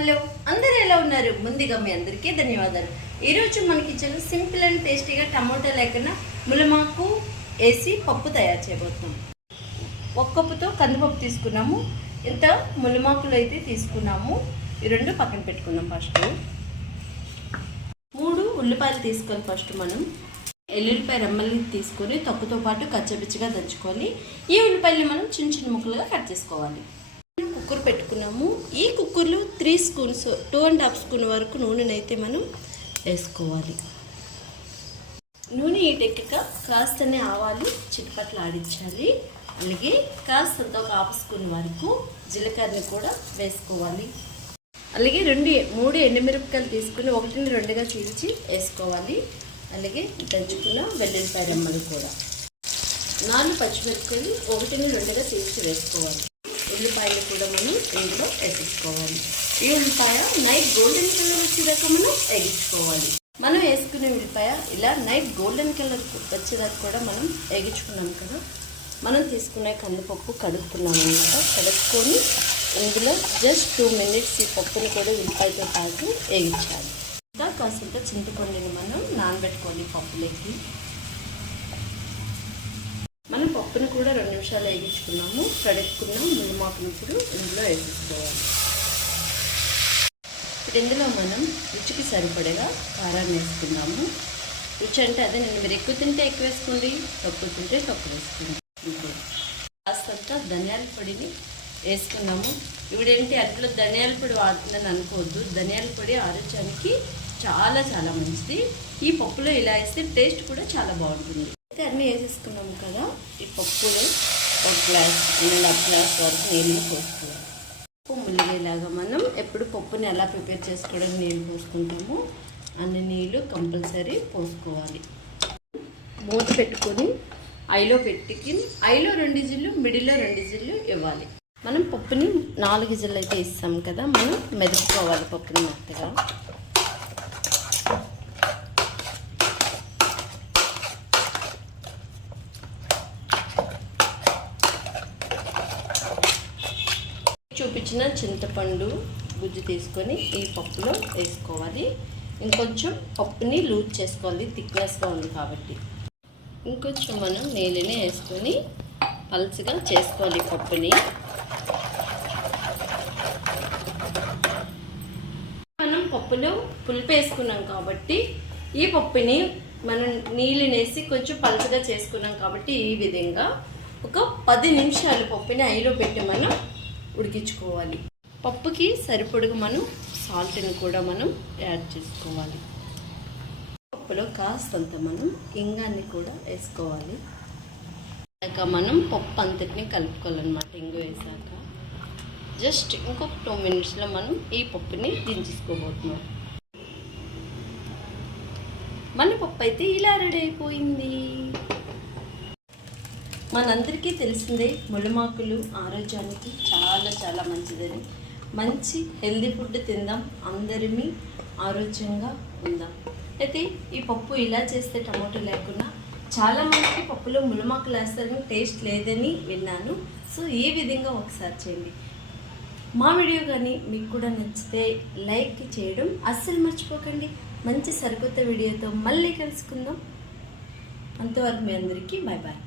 Hello అందరూ ఎలా ఉన్నారు? ముందుగా మీ అందరికీ ధన్యవాదాలు. ఈరోజు మన కిచెన్లో సింపుల్ అండ్ టేస్టీగా టమోటా లేకుండా ములమాకు వేసి పప్పు తయారు చేయబోతున్నాం. ఒక కప్పుతో కందిపప్పు తీసుకున్నాము. ఇంత ములమాకులు అయితే తీసుకున్నాము. ఈ రెండు పక్కన పెట్టుకుందాం ఫస్ట్. మూడు ఉల్లిపాయలు తీసుకోవాలి ఫస్ట్ మనం ఎల్లుల్లిపాయ రెమ్మల్ని తీసుకొని తొక్కుతో పాటు కచ్చపిచ్చిగా దంచుకొని ఈ ఉల్లిపాయలు మనం చిన్న చిన్న ముక్కలుగా కట్ చేసుకోవాలి. కుక్కర్ పెట్టుకున్నాము. ఈ కుక్కర్లో three spoons two and half spoon వరకు నూనెనైతే మనం వేసుకోవాలి. నూనె ఈటెక్కక కాస్తనే ఆవాలు చిట్పట్లు ఆడించాలి. అలాగే కాస్తంత ఒక హాఫ్ స్పూన్ వరకు జీలకర్రని కూడా వేసుకోవాలి. అలాగే రెండు మూడు ఎండుమిరపకాయలు తీసుకుని ఒకటిని రెండుగా చీల్చి వేసుకోవాలి. అలాగే దంచుకున్న వెల్లుల్లిపాయ రెమ్మలు కూడా. నాలుగు పచ్చిమిరపకాయలు ఒకటిని రెండుగా చీల్చి వేసుకోవాలి. ఉల్లిపాయలు కూడా మనం ఇందులో వేసేసుకోవాలి. ఈ ఉల్లిపాయ నైట్ గోల్డెన్ కలర్ వచ్చేదాకా మనం వేగించుకోవాలి మనం వేసుకునే ఉల్లిపాయ ఇలా నైట్ గోల్డెన్ కలర్ వచ్చేదాకా కూడా మనం వేగించుకున్నాం కదా. మనం తీసుకునే కందిపప్పు కడుక్కున్నాం అనమాట కడుక్కొని ఇందులో జస్ట్ టూ మినిట్స్ ఈ పప్పుని కూడా ఉల్లిపాయతో పాటు వేయించాలి. ఇంకా కాసేపు చింతపండుని మనం నానబెట్టుకోవాలి పప్పులోకి. మనం పప్పుని కూడా రెండు నిమిషాలు వేయించుకున్నాము కడుక్కున్నాం ముళ్ళమాకును ఇప్పుడు ఇందులో వేసేసుకోవాలి. ఇప్పుడు ఇందులో మనం రుచికి సరిపడగా కారాన్ని వేసుకున్నాము రుచి అంటే అదే నేను మీరు ఎక్కువ తింటే ఎక్కువ వేసుకోండి తక్కువ తింటే తక్కువ వేసుకోండి. ఇంకో కాస్తంత ధనియాల పొడిని వేసుకున్నాము. ఇవిడేంటి అట్లా ధనియాల పొడి వాడుతుందని అనుకోవద్దు. ధనియాల పొడి ఆరోగ్యానికి చాలా చాలా మంచిది. ఈ పప్పులో ఇలా వేస్తే టేస్ట్ కూడా చాలా బాగుంటుంది. అన్నీ వేసేసుకున్నాము కదా ఈ పప్పులో ఒక గ్లాస్ రెండు గ్లాస్ వరకు నీళ్ళు పోసుకోవాలి. పప్పు ములిగేలాగా మనం ఎప్పుడు పప్పుని ఎలా ప్రిపేర్ చేసుకోవడానికి నీళ్ళు పోసుకుంటామో అన్ని నీళ్ళు కంపల్సరీ పోసుకోవాలి. మూత పెట్టుకొని ఐలో పెట్టుకి ఐలో రెండు జిల్లు మిడిల్లో రెండు జిల్లు ఇవ్వాలి. మనం పప్పుని నాలుగు జిల్లు అయితే ఇస్తాం కదా మనం మెదుపుకోవాలి పప్పుని మెత్తగా. చూపించిన చింతపండు గుజ్జు తీసుకొని ఈ పప్పులో వేసుకోవాలి. ఇంకొంచెం పప్పుని లూజ్ చేసుకోవాలి థిక్నెస్గా ఉంది కాబట్టి. ఇంకొంచెం మనం నీళ్ళని వేసుకొని పల్చగా చేసుకోవాలి పప్పుని. మనం పప్పులో పులుపు వేసుకున్నాం కాబట్టి ఈ పప్పుని మనం నీళ్ళని వేసి కొంచెం పలుచగా చేసుకున్నాం కాబట్టి ఈ విధంగా ఒక పది నిమిషాలు పప్పుని ఐలో పెట్టి మనం ఉడికించుకోవాలి. పప్పుకి సరిపడగా మనం సాల్ట్ని కూడా మనం యాడ్ చేసుకోవాలి. పప్పులో కాస్తంత మనం ఇంగాన్ని కూడా వేసుకోవాలి. ఇంకా మనం పప్పు అంతటిని కలుపుకోవాలన్నమాట ఇంగు వేసాక. జస్ట్ ఇంకొక టూ మినిట్స్లో మనం ఈ పప్పుని దించేసుకోబోతున్నాం. మన పప్పు అయితే ఇలా రెడీ అయిపోయింది. మనందరికీ తెలిసిందే ములమాకులు ఆరోగ్యానికి చాలా చాలా మంచిదని. మంచి హెల్దీ ఫుడ్ తిందాం అందరిమీ ఆరోగ్యంగా ఉందాం. అయితే ఈ పప్పు ఇలా చేస్తే టమాటో లేకుండా చాలామంది పప్పులో ములమాకులు వేస్తారని టేస్ట్ లేదని విన్నాను. సో ఈ విధంగా ఒకసారి చేయండి. మా వీడియో కానీ మీకు కూడా నచ్చితే లైక్ చేయడం అస్సలు మర్చిపోకండి. మంచి సరికొత్త వీడియోతో మళ్ళీ కలుసుకుందాం. అంతవరకు మీ అందరికీ బాయ్ బాయ్